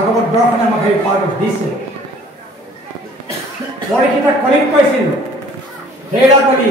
ভাগৱত দৰ্শনে আমাক সেই পাৰ দিছে। পৰীক্ষিতে কলিক কৈছিল, হেৰা কলি,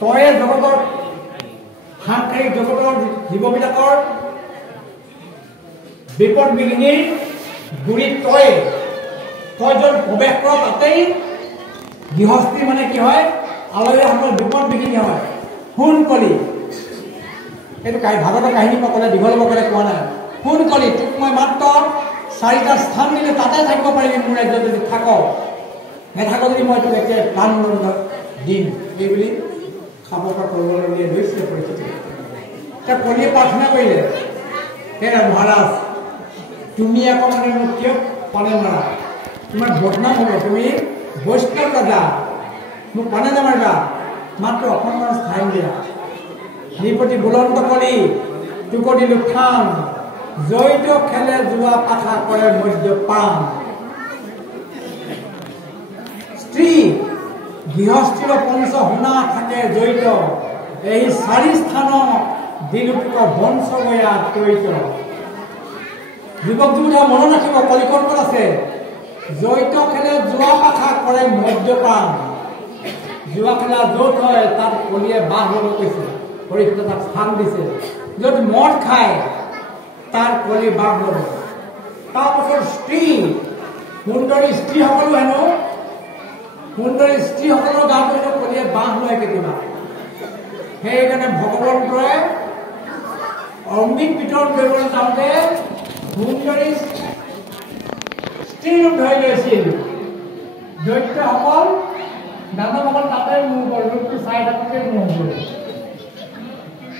তয়ে জগতৰ সাংসাৰিক জগতৰ জীৱবিলাকৰ বিপদ বিঘিনিৰ গুৰিত তই য'ত প্ৰৱেশ কৰ তাতেই গৃহস্থী মানে কি হয়, আলহীসকল বিপদ বিঘিনি হয়। শুন কলি, এইটো ভাগৱতৰ কাহিনী মই ক'লে দীঘল হ'ব ক'লে কোৱা নাই। শুন কলি, তোক মই মাত্ৰ 4টা স্থান দিলে তাতে থাকিব পাৰিবি মোৰ ৰাজ্যত যদি থাক, নেথাক যদি মই তোক এতিয়া প্ৰাণ দিম, এইবুলি খাব পৰা কৰিবলৈ লৈছিলে পৰিস্থিতি। এতিয়া কলিয়ে প্ৰাৰ্থনা কৰিলে, হে মহাৰাজ, তুমি আকৌ মানে মোক কিয় পানে মাৰা? তোমাৰ বদনাম হ'ব, তুমি বৈষ্ণৱ ৰজা, মোক পানে নামাৰিবা, মাত্ৰ অকণমান স্থান দিয়া। নৃপতি বুলন্ত কলি, তোক দিলো খাম, জৈত খেলে যোৱা পাঠা কৰে মদ্যপান। স্ত্ৰী গৃহস্থীৰ পঞ্চ শুনা থাকে জড়িত, এই 4 স্থান দিলো তোক বংশ গয়া তৈত। যুৱক যুৱতী মনত ৰাখিব, কলিকত আছে জৈত খেলে যোৱা পাঠা কৰে মদ্যপান। যোৱা খেলা য'ত হয় তাত কলিয়ে বাহ ল'ব কৈছে, পৰীক্ষিত তাক স্থান দিছে। য'ত মদ খায় তাৰ কলি বাহ ল'ব। তাৰপাছত স্ত্ৰী, সুন্দৰী স্ত্ৰীসকলো হেনো, সুন্দৰী স্ত্ৰীসকলৰ গাতো হেনো কলিয়ে বাহ লয় কেতিয়াবা। সেইকাৰণে ভগৱন্তই অমৃত বিতৰণ কৰিবলৈ যাওঁতে সুন্দৰী স্ত্ৰীৰ ৰূপ ধৰি লৈছিল। দৈত্যসকল দানৱসকল তাতে মোৰ ৰূপটো চাই থাকোঁতে মোৰ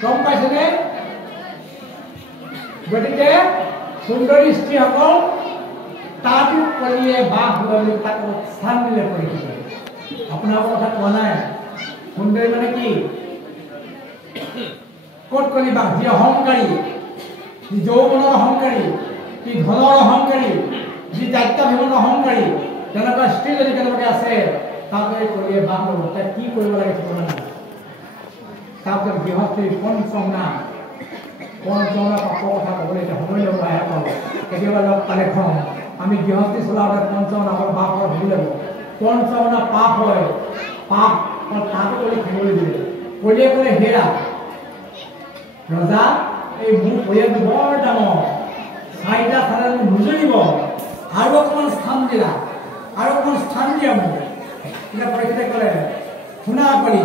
গম পাইছেনে? গতিকে সুন্দৰী স্ত্ৰীসকল তাতো কলিয়ে বাহ লৈ তাক স্থান দিলে পৰিছিলে। আপোনালোকৰ কথা কোৱা নাই। সুন্দৰী মানে কি? ক'ত কলি বাহ? যি অহংকাৰী, যি যৌৱনৰ অহংকাৰী, যি ধনৰ অহংকাৰী, যি দায়িত্বভিমানৰ অহংকাৰী, তেনেকুৱা স্ত্ৰী যদি কেনেবাকৈ আছে তাতে কলিয়ে বাহ ল'ব। তাই কি কৰিব লাগে ঠিকনা নাই। তাৰপিছত গৃহস্থীৰ পঞ্চমনা পাপৰ কথা ক'বলৈ এতিয়া সময় ল'ব আহে পাব। কেতিয়াবা লগ পালে খং, আমি গৃহস্থী চলাওঁতে পঞ্চমনা আমাৰ বাপৰ ধৰি ল'ব। পঞ্চমনা পাপ হয়, পাপ তাতো কৰি খেলিবলৈ দিলে। কলিয়ে ক'লে, হেৰা ৰজা, এই মোৰ পৰিয়ালটো বৰ ডাঙৰ, 4টা স্থানে মোক নুজুৰিব, আৰু অকণমান স্থান দিলা, আৰু অকণমান স্থান দিয়া মোক। এতিয়া পৰীক্ষিতে ক'লে, শুনা কলি,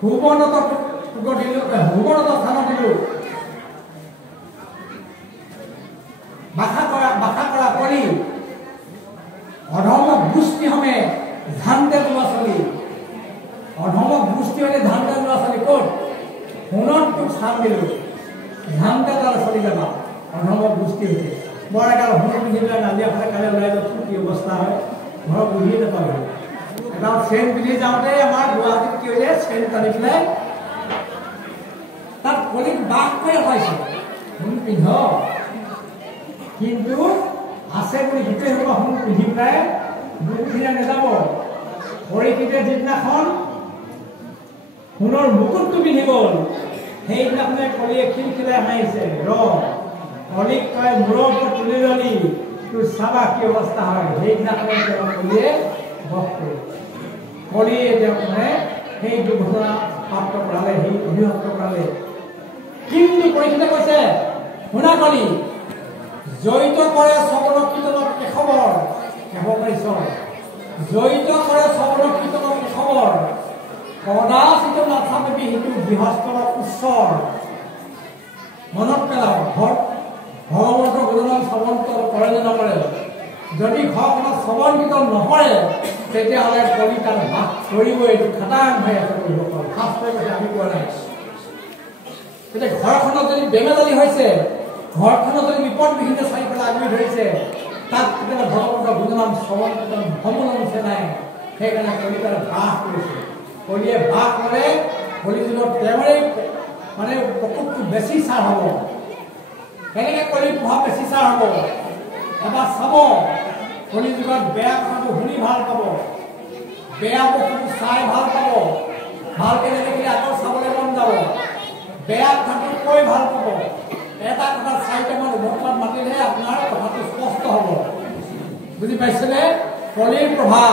সুবৰ্ণত স্থানত দিলো, বাসা কৰা কলি, অধৰ্ম গোষ্ঠী সমেত ধানতে লোৱা চলি। অধৰ্ম গোষ্ঠী হ'লে ধানতে লোৱা চলি ক'ত? সোণত তোক স্থান দিলো, ধানতে তালে চলি যাবা। অধৰ্ম গোষ্ঠী হৈছে বৰ এগাল সোণ পিন্ধি পেলাই নাজিয়া ফালে কালি ওলাই যাওঁচোন, কি অৱস্থা হয়, ঘৰত বুজিয়ে নাপাবি। এবাৰ চেইন পিন্ধি যাওঁতে আমাৰ গুৱাহাটীত কি হৈছে, চেইন টানি পেলাই তাত কলিক বাস কৰি পাইছে। সোণ পিন্ধ, কিন্তু আছে বুলি গোটেই সময় সোণ পিন্ধি পেলাই দুখিনা নাযাব। পৰীক্ষিতে যিদিনাখন সোণৰ মুকুটটো পিন্ধি গ'ল, সেইদিনাখনে কলিয়ে খিলখিলাই হাঁহিছে, কলিক তই মূৰৰ ওপৰত তুলি ল'লি, তোৰ চাবা কি অৱস্থা হয়। সেইদিনাখনে তেওঁ কলিয়ে বস কৰিলে। কলিয়ে তেওঁক মানে সেই দুৰ্ঘটনা প্ৰাপ্ত কৰালে, সেই অভিভক্ত কৰালে। কিন্তু পৰীক্ষিতে কৈছে, শুনা কলি, জড়িত কৰে শ্ৰৱণ কীৰ্তনৰ কেশৱৰ, জড়িত কৰে শ্ৰৱণ কীৰ্তনৰ কেশৱৰ, কদাচিত নাথাকিবি সেইটো গৃহস্থৰ উচ্চৰ। মনত পেলাও, ভগৱন্তৰ গুণগান শ্ৰৱণ কৰে নে নকৰে? যদি ঘৰখনত শ্ৰৱণ কীৰ্তন নকৰে তেতিয়াহ'লে কলি তাত বাস কৰিবই। এইটো খাটাং হৈ আছে লোকসকল, শাস্ত্ৰই কৈছে, আমি কোৱা নাই। এতিয়া ঘৰখনত যদি বেমেজালি হৈছে, ঘৰখনত যদি বিপদ বিঘিনি চাৰিওফালে আগুৰি ধৰিছে, তাত কেতিয়াবা ভগৱন্তৰ গুণগান শ্ৰৱণ কীৰ্তন সমুলন হৈছে নাই। সেইকাৰণে কলি তাত বাস কৰিছে। কলিয়ে বাস কৰে, কলিযুগত তেওঁৰে মানে প্ৰকোপটো বেছি ছাৰ হ'ব। কেনেকৈ কলিৰ প্ৰভাৱ বেছি ছাৰ হ'ব? এবাৰ চাব, কলিযুগত বেয়া কথাটো শুনি ভাল পাব, বেয়া বস্তুটো চাই ভাল পাব, ভালকৈ নেদেখিলে আকৌ চাবলৈ মন যাব, বেয়া কথাটো কৈ ভাল পাব, পাইছেনে? কলিৰ প্ৰভাৱ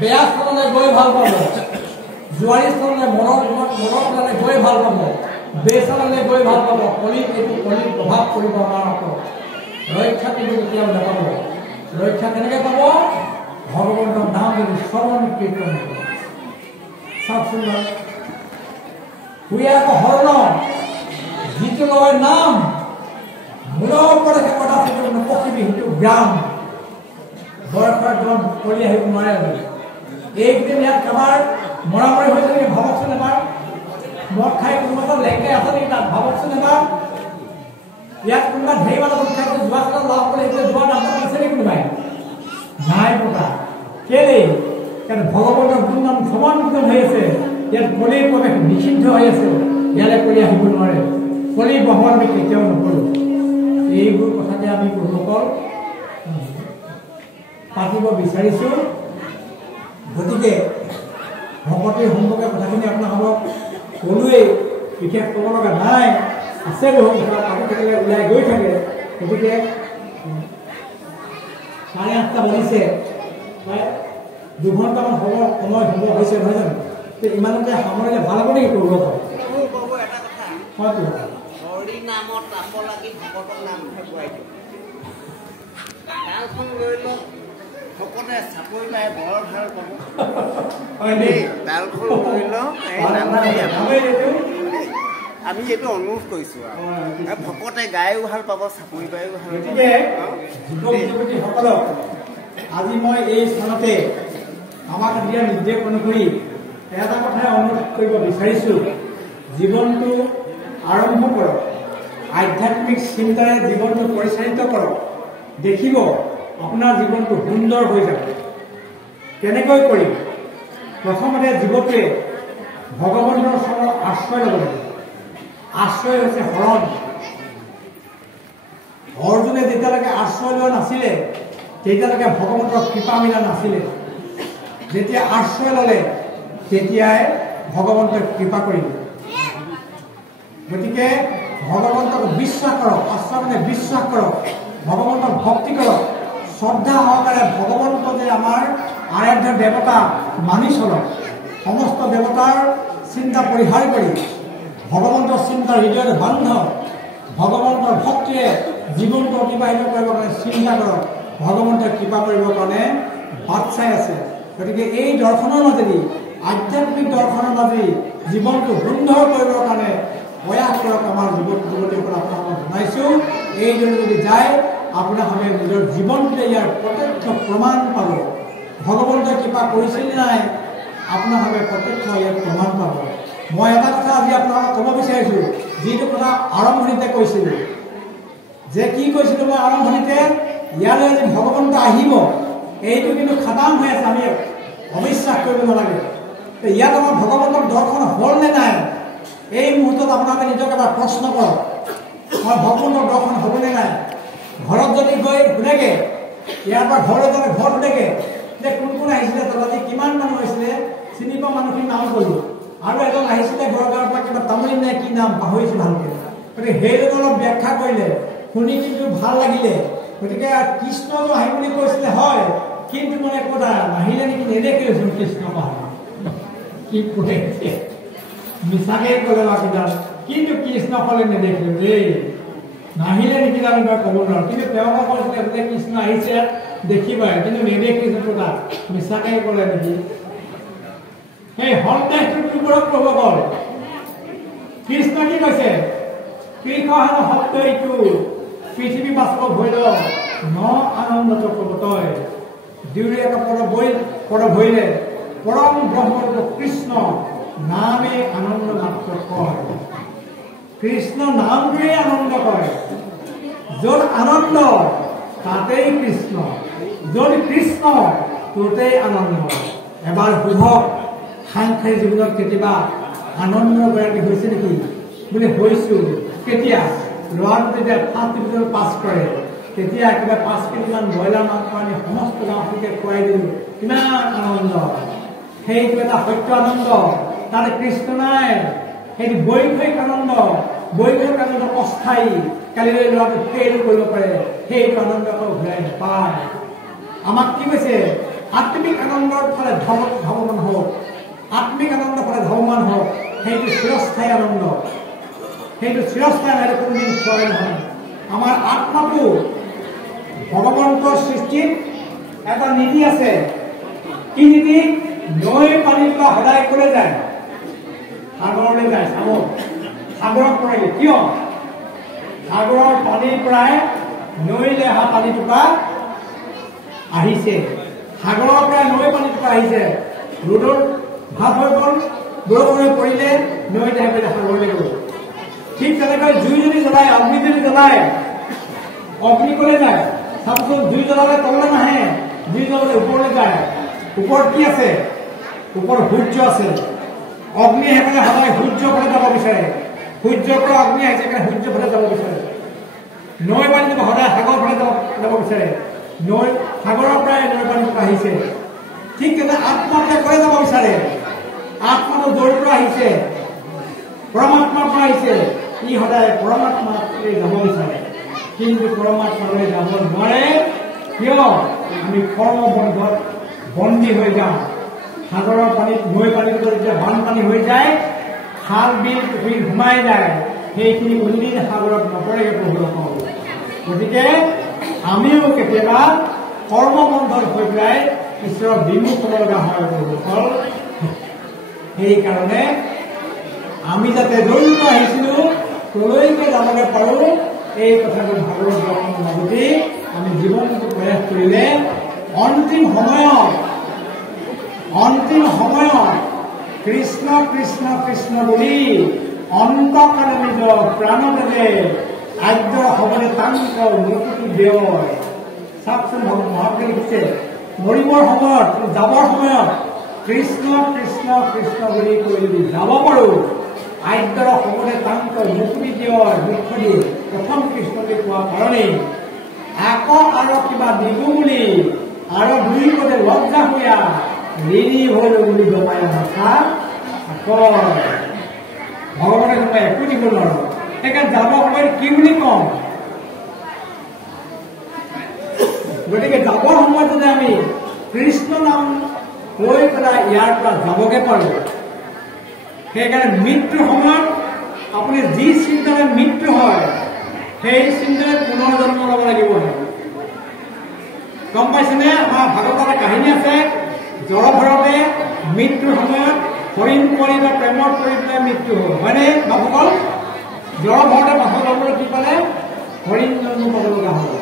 বেয়া স্থানলৈ গৈ ভাল পাব, জুৱাৰী স্থানলৈ মনৰ কাৰণে গৈ ভাল পাব, বেস্থানলৈ গৈ ভাল পাব। কলিৰ প্ৰভাৱ পৰিব আমাৰ ওপৰত। ৰক্ষা কিন্তু কেতিয়াও নাপাব। ৰক্ষা কেনেকৈ পাব? ভগৱন্তৰ নাম যদি শ্ৰৱণ কীৰ্তন কৰে। চাওকচোন বাৰু, শুই আকৌ হৰ্ণ যিটো লয় নাম মূলৰ ওপৰত কথা নপকিবি, সেইটো গ্ৰাম বয়সৰ একদম কৰি আহিব নোৱাৰে। এইকেইদিন ইয়াত কাৰোবাৰ মৰামৰি হৈছে নেকি? ভাবকচোন এবাৰ। মদ খাই কোনোবা লেংকে আছে নেকি তাত? ভাবকচোন এবাৰ। ইয়াত কোনোবা ধেৰ মানুহ গোট খাইছে, যোৱা খেলত লাভ কৰি আহিছে, যোৱা নামটো পাইছে নেকি কোনোবাই? নাই পতা। কেলেই? কাৰণ ভগৱন্তৰ গুণনাম সমান গুণ হৈ আছে। ইয়াত কলিৰ প্ৰৱেশ নিষিদ্ধ হৈ আছে, ইয়ালৈ কৰি আহিব নোৱাৰে। কলিৰ বহন আমি কেতিয়াও নকৰোঁ। এইবোৰ কথাতে আমি প্ৰভুসকল পাতিব বিচাৰিছোঁ। গতিকে ভকতিৰ সম্পৰ্কে কথাখিনি আপোনালোকক ক'লোৱেই, বিশেষ ক'ব লগা নাই। আছে বহুত কথা পাতি থাকিলে ওলাই গৈ থাকে। গতিকে 8:30 বাজিছে, 2 ঘণ্টামান হ'ব, সময় হ'ব হৈছে নহয় জানো? ইমানতে সামৰিলে ভাল হ'ব নেকি? কৰিব পাৰে হৰি নামত নাম লাগি ভকতৰ নাম গুৱাই দিওঁ। ডালখন লৈ লওক, ভকতে চাপৰি পাই বৰ ভাল পাব। ডালখন লৈ লওক, আমি এইটো অনুৰোধ কৰিছোঁ আৰু ভকতে গায়ো ভাল পাব, চাপৰি পায়ো ভাল পাব। আজি মই এই স্থানতে আমাক দিয়া নিৰ্দেশ অনুসৰি এটা কথাই অনুৰোধ কৰিব বিচাৰিছোঁ। জীৱনটো আৰম্ভ কৰক, আধ্যাত্মিক চিন্তাৰে জীৱনটো পৰিচালিত কৰক। দেখিব আপোনাৰ জীৱনটো সুন্দৰ হৈ যাব। কেনেকৈ কৰিম? প্ৰথমতে জীৱটোৱে ভগৱন্তৰ চৰণৰ আশ্ৰয় ল'ব লাগিব। আশ্ৰয় হৈছে শৰণ। অৰ্জুনে যেতিয়ালৈকে আশ্ৰয় লোৱা নাছিলে, তেতিয়ালৈকে ভগৱন্তৰ কৃপা মিলা নাছিলে। যেতিয়া আশ্ৰয় ল'লে, তেতিয়াই ভগৱন্তই কৃপা কৰিব। গতিকে ভগৱন্তক বিশ্বাস কৰক, আশ্ৰয় মানে বিশ্বাস কৰক, ভগৱন্তক ভক্তি কৰক, শ্ৰদ্ধা সহকাৰে ভগৱন্ত যে আমাৰ আৰাধ্য দেৱতা মানি চলক। সমস্ত দেৱতাৰ চিন্তা পৰিহাৰ কৰি ভগৱন্তৰ চিন্তা হৃদয়ত বান্ধক। ভগৱন্তৰ ভক্তিৰে জীৱনটো অতিবাহিত কৰিবৰ কাৰণে চিন্তা কৰক। ভগৱন্তই কৃপা কৰিবৰ কাৰণে বাট চাই আছে। গতিকে এই দৰ্শনৰ মাজেদি, আধ্যাত্মিক দৰ্শনৰ মাজেদি জীৱনটো সুন্দৰ কৰিবৰ কাৰণে প্ৰয়াস কৰক। আমাৰ যুৱক যুৱতীসকল আপোনালোকক জনাইছোঁ, এইদৰে যদি যায় আপোনালোকে নিজৰ জীৱনটোতে ইয়াৰ প্ৰত্যক্ষ প্ৰমাণ পাব। ভগৱন্তই কৃপা কৰিছিল নাই, আপোনালোকে প্ৰত্যক্ষ ইয়াৰ প্ৰমাণ পাব। মই এটা কথা আজি আপোনালোকক ক'ব বিচাৰিছোঁ, যিটো কথা আৰম্ভণিতে কৈছিলোঁ, যে কি কৈছিলোঁ মই আৰম্ভণিতে, ইয়ালৈ আজি ভগৱন্ত আহিব, এইটো কিন্তু খাটাং হৈ আছে। আমি অবিশ্বাস কৰিব নালাগে। ইয়াত আমাৰ ভগৱন্তৰ দৰ্শন হ'ল নে নাই, এই মুহূৰ্তত আপোনালোকে নিজকে এবাৰ প্ৰশ্ন কৰক। মই ভগৱন্তৰ দৰ্শন হ'বনে নাই? ঘৰত যদি গৈ শুনেগে, ইয়াৰ পৰা ঘৰলৈ গ'লে ঘৰত শুনেগে যে কোন কোন আহিছিলে, তথাপি কিমান মানুহ আহিছিলে, চিনি পোৱা মানুহখিনি নাম ক'লোঁ। আৰু এজন আহিছিলে ঘৰৰ গাঁৱৰ পৰা, কিবা তামোলী নে কি নাম পাহৰিছোঁ ভালকৈ। গতিকে সেইজনে অলপ ব্যাখ্যা কৰিলে, শুনি কিন্তু ভাল লাগিলে। গতিকে কৃষ্ণটো আহিম বুলি কৈছিলে হয়, কিন্তু মানে কথা নাহিলে নেকি, নেদেখিলেচোন কৃষ্ণ পাহৰি কি কৈ মিছাকে ক'লে বাকিডাল, কিন্তু কৃষ্ণ ক'লে নেদেখিলোঁ দেই। নাহিলে নেকি আমি বাৰু ক'ব নোৱাৰোঁ, কিন্তু তেওঁক কৈছিলে যে কৃষ্ণ আহিছে দেখিবাই, কিন্তু নেদেখিছোঁ কথা মিছাকে ক'লে নেকি। সেই সন্দেহটোৰ ওপৰত ক'ব গ'ল। কৃষ্ণ কি কৈছে? কৃষ্ণ হেনো সত্য এইটো, পৃথিৱী বাস্তৱ ভৈল ন আনন্দত ক'ব তই, দুয়োৰে এটা পদ ভৈলে পৰম ব্ৰহ্ম কৃষ্ণ নামে আনন্দ মাত্ৰ কয়। কৃষ্ণ নামটোৱে আনন্দ কয়। য'ত আনন্দ তাতেই কৃষ্ণ, য'ত কৃষ্ণ ততেই আনন্দ। এবাৰ সোধক, সাংসাৰিক জীৱনত কেতিয়াবা আনন্দ গৰাকী হৈছে নেকি? বোলে হৈছোঁ। কেতিয়া? ল'ৰাটো যেতিয়া ফাৰ্ষ্ট ডিভিজন পাছ কৰে, তেতিয়া কিবা 5 কেজিমান ব্ৰইলাৰ মাংস আনি সমস্ত গাঁৱটোকে খুৱাই দিলোঁ, কিমান আনন্দ। সেইটো এটা সত্য আনন্দ, তাতে কৃষ্ণ নাই। সেইটো বৈষয়িক আনন্দ। বৈষয়িক আনন্দ অস্থায়ী, কালিলৈ ল'ৰাটো ফেইল কৰিব পাৰে, সেইটো আনন্দ আকৌ ঘূৰাই নাপায়। আমাক কি কৈছে আত্মিক আনন্দৰ ফালে ধাৱমান হওক আত্মিক আনন্দৰ ফালে ধাৱমান হওক সেইটো চিৰস্থায়ী আনন্দ সেইটো চিৰস্থায়ী নহয় কোনোদিন ক্ষয় নহয় আমাৰ আত্মাটো ভগৱন্তৰ সৃষ্টিত এটা নীতি আছে কি নীতি নৈ পানীৰ পৰা সদায় ক'লৈ যায় সাগৰলৈ যায় সাগৰত পৰে কিয় সাগৰৰ পানীৰ পৰাই নৈলৈ অহা পানীটোপা আহিছে সাগৰৰ পৰা নৈ পানীটোপা আহিছে ৰ'দৰ ভাৱ হৈ গ'ল বৰষুণ হৈ পৰিলে নৈত আহি পেলাই সাগৰলৈ গ'ল ঠিক তেনেকৈ জুই যদি জ্বলায় অগ্নি যদি জ্বলায় অগ্নি ক'লৈ যায় চাবচোন জুই জ্বলালে তললৈ নাহে জুই জ্বলালে ওপৰলৈ যায় ওপৰত কি আছে ওপৰত সূৰ্য আছে অগ্নি আহি পেলাই সদায় সূৰ্যৰ ফালে যাব বিচাৰে সূৰ্যৰ পৰা অগ্নি আহিছে কাৰণে সূৰ্যৰ ফালে যাব বিচাৰে নৈ পানীটো সদায় সাগৰ ফালে যাব বিচাৰে নৈ সাগৰৰ পৰাই নৈ পানীটো আহিছে ঠিক তেনে আত্মাটোৱে ক'লৈ যাব বিচাৰে আত্মাটো য'ৰ পৰা আহিছে পৰমাত্মাৰ পৰা আহিছে ই সদায় পৰমাত্মালৈ যাব বিচাৰে কিন্তু পৰমাত্মালৈ যাব নোৱাৰে কিয় আমি কৰ্মবন্ধত বন্দী হৈ যাওঁ সাগৰৰ পানীত নৈ পানীত যেতিয়া বানপানী হৈ যায় খাল বিল পুখুৰী সোমাই যায় সেইখিনি কোনোদিন সাগৰত নপৰে প্ৰভু গতিকে আমিও কেতিয়াবা কৰ্মবন্ধত হৈ পেলাই ঈশ্বৰৰ বিমুখ হ'ব লগা হয় প্ৰভুসকল সেইকাৰণে আমি যাতে জড়িত আহিছিলো তলৈকে যাবলৈ পাৰোঁ এই কথাটো ভাগৱত দৰ্শনৰ মাজতেই আমি জীৱনটো প্ৰয়াস কৰিলে অন্তিম সময়ত কৃষ্ণ কৃষ্ণ কৃষ্ণ বুলি অন্তকালে নিজ প্ৰাণদেৱে আদ্য হ'বলৈ তাংক মৃত্যু দেয় চাওকচোন মহাপুৰুষে লিখিছে মৰিবৰ সময়ত যাবৰ সময়ত কৃষ্ণ কৃষ্ণ কৃষ্ণ বুলি কৈ যদি যাব পাৰোঁ আদ্যৰ হ'বলৈ তাংক মুক্তি মুখ্য দিয়ে প্ৰথম কৃষ্ণকে কোৱা কাৰণেই আকৌ আৰু কিবা দিবো বুলি আৰু দুই পদে লজ্জা হোৱা ঋণী হ'ল বুলি জনাই ভাষা ভগৱানে জনাই একো দিব নোৱাৰো সেইকাৰণে যাব সময়ত কি বুলি কওঁ গতিকে যাবৰ সময়ত যদি আমি কৃষ্ণ নাম লৈ পেলাই ইয়াৰ পৰা যাবগে পাৰোঁ সেইকাৰণে মৃত্যুৰ সময়ত আপুনি যি চিন্তাৰে মৃত্যু হয় সেই চিন্তাৰে পুনৰ জন্ম ল'ব লাগিব গম পাইছেনে আমাৰ ভাগৱতত কাহিনী আছে জড়ভৰতে মৃত্যুৰ সময়ত হৰিণ কৰি বা প্ৰেমত পৰি পেলাই মৃত্যু হ'ল হয়নে বাবুকল জড়ভৰতে বাসৰ ল'বলৈ কি পালে হৰিণ জন্ম পাব লগা হ'ল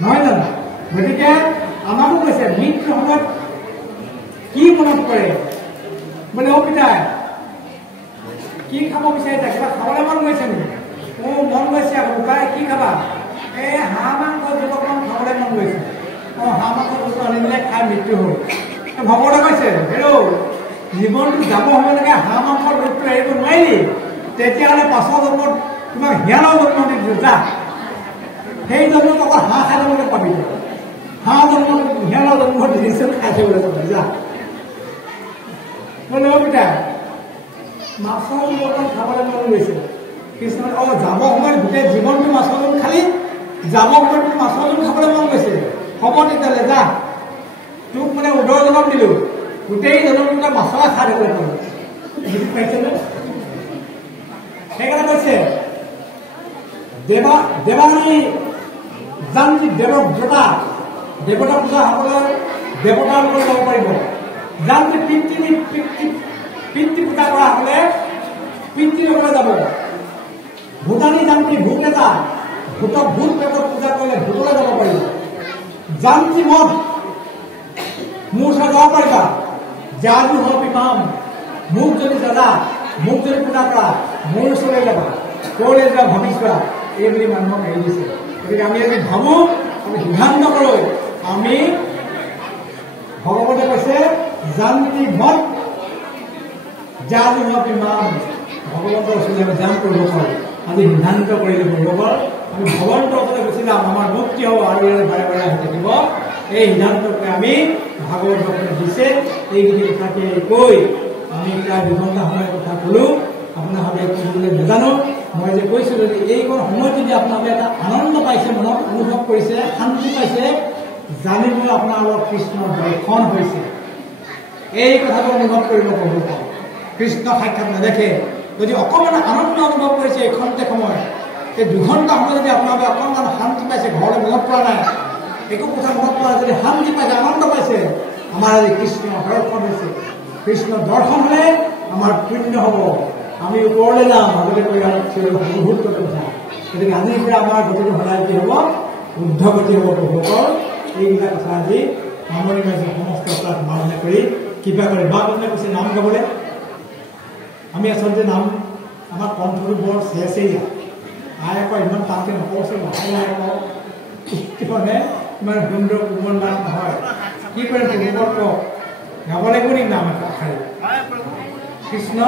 নহয় জানো গতিকে আমাকো কৈছে মৃত্যুৰ সময়ত কি মনত পৰে বোলে অ পিতাই কি খাব বিচাৰিছা কিবা খাবলৈ মন গৈছে নেকি মন গৈছে উপায় কি খাবা এই হাঁহ মাংস দুটকমান খাবলৈ মন গৈছে হাঁহ মাংস দুটো আনি পেলাই খাই মৃত্যু হ'ল ভগৱতে কৈছে হেল্ল' জীৱনটো যাব সময়লৈকে হাঁহ মাংসৰ ৰূপটো এৰিব নোৱাৰিলি তেতিয়াহ'লে পাছৰ জন্মত তোমাক হিয়ালৰ জন্ম দিছোঁ যা সেই জন্মত অকল হাঁহ খাই যাবলৈ পাবি হাঁহ জন্ম হিয়ালৰ জন্ম দিছোঁ খাই থাকিবলৈ পাবি যা বোলে অ পিতাই মাছৰ জোল খাবলৈ মন গৈছে কৃষ্ণ যাব সময়ত গোটেই জীৱনটো মাছৰ জোল খালি যাব সময়ত মাছৰ জোল খাবলৈ মন গৈছে হ'ব তেতিয়াহ'লে যা তোক মানে উদৰ জনম দিলোঁ গোটেই জনমটো মাছলা খাই থাকিবলৈ পাৰোঁ বুজি পাইছেনে সেইকাৰণে কৈছে দেৱানী যান্ত্ৰী দেৱব্ৰতা দেৱতা পূজা সকলৰ দেৱতাৰ লগত যাব পাৰিব যান্ত্ৰী পিতৃ পূজা কৰা হ'লে পিতৃৰ লগত যাব ভূটানী যান্ত্ৰী ভূত এটা ভূত পেটত পূজা কৰিলে ভূতলৈ যাব পাৰিব যান্ত্ৰী মঠ মোৰ ওচৰত যাব পাৰিবা যাদু হবি পাম মোক যদি দাদা মোক যদি পূজা কৰা মোৰ ওচৰলৈ যাবা ক'লৈ যোৱা ভাবিছোৱা এই বুলি মানুহক এৰি দিছে গতিকে আমি যদি ভাবোঁ আমি সিদ্ধান্ত কৰোঁ আমি ভগৱতে কৈছে যান্ত্ৰী মঠ যাদু হবি মাম ভগৱন্তৰ ওচৰলৈ আমি যাম কৰিব পাৰোঁ আমি সিদ্ধান্ত কৰিলে ভগৱান আমি ভগৱন্তৰ ওচৰলৈ গুচি যাম আমাৰ মুক্তি হ'ব আৰু ইয়াৰে বাৰে বাৰে আহি থাকিব এই সিদ্ধান্তকে আমি ভাগৱত দৰ্শনে দিছে এইখিনি কথাকে কৈ আমি প্ৰায় 2 ঘণ্টা সময়ৰ কথা ক'লোঁ আপোনালোকে ক'বলৈ নাজানো মই যে কৈছিলোঁ যে এইকণ সময়ত যদি আপোনালোকে এটা আনন্দ পাইছে মনত অনুভৱ কৰিছে শান্তি পাইছে জানিব আপোনালোক কৃষ্ণৰ দৰ্শন হৈছে। এই কথাটো অনুভৱ কৰিব প্ৰভু। কৃষ্ণ সাক্ষাৎ নেদেখে যদি অকণমান আনন্দ অনুভৱ কৰিছে এইখনতে সময়, এই 2 ঘণ্টা সময় যদি আপোনালোকে অকণমান শান্তি পাইছে, ঘৰলৈ মনত পৰা নাই, একো কথা মনত পৰা যদি শান্তি পাইছে, আনন্দ পাইছে, আমাৰ আজি কৃষ্ণ দৰ্শন হৈছে। কৃষ্ণ দৰ্শন হ'লে আমাৰ পুণ্য হ'ব, আমি ওপৰলৈ যাম। আগতে কৈ বহুত কথা। গতিকে আজিৰ পৰা আমাৰ গতিটো সদায় কি হ'ব? শুদ্ধ গতি হ'ব প্ৰভুসকল। এইবিলাক কথা আজি সামৰি মাৰিছে সমস্ত তাত মাননা কৰি কিবা কৰে বা কোনে কৈছে নাম গাবলৈ। আমি আচলতে নাম আমাৰ কণ্ঠটো বৰ চেৰচেৰীয়া, আই আকৌ ইমান টানকৈ নকওঁছে, লাহে লাহে কওঁ, মানে ইমান সুন্দৰ কোমল নাম নহয়। কি কৰে প্ৰভুসকল কওক, গাব লাগিব নেকি নাম এটা? কৃষ্ণ